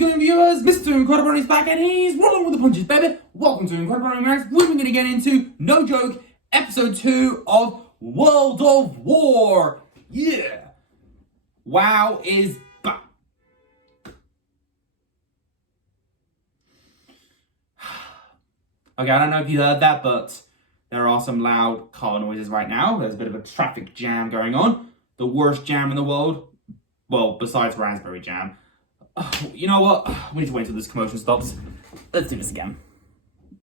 it going, viewers? Mr. Incredi-Brony is back and he's rolling with the punches, baby. Welcome to Incredi-Brony Reacts. We're going to get into, no joke, episode 2 of World of War. Yeah. WoW is back. Okay, I don't know if you heard that, but there are some loud car noises right now. There's a bit of a traffic jam going on. The worst jam in the world. Well, besides Raspberry Jam. You know what? We need to wait until this commotion stops. Let's do this again.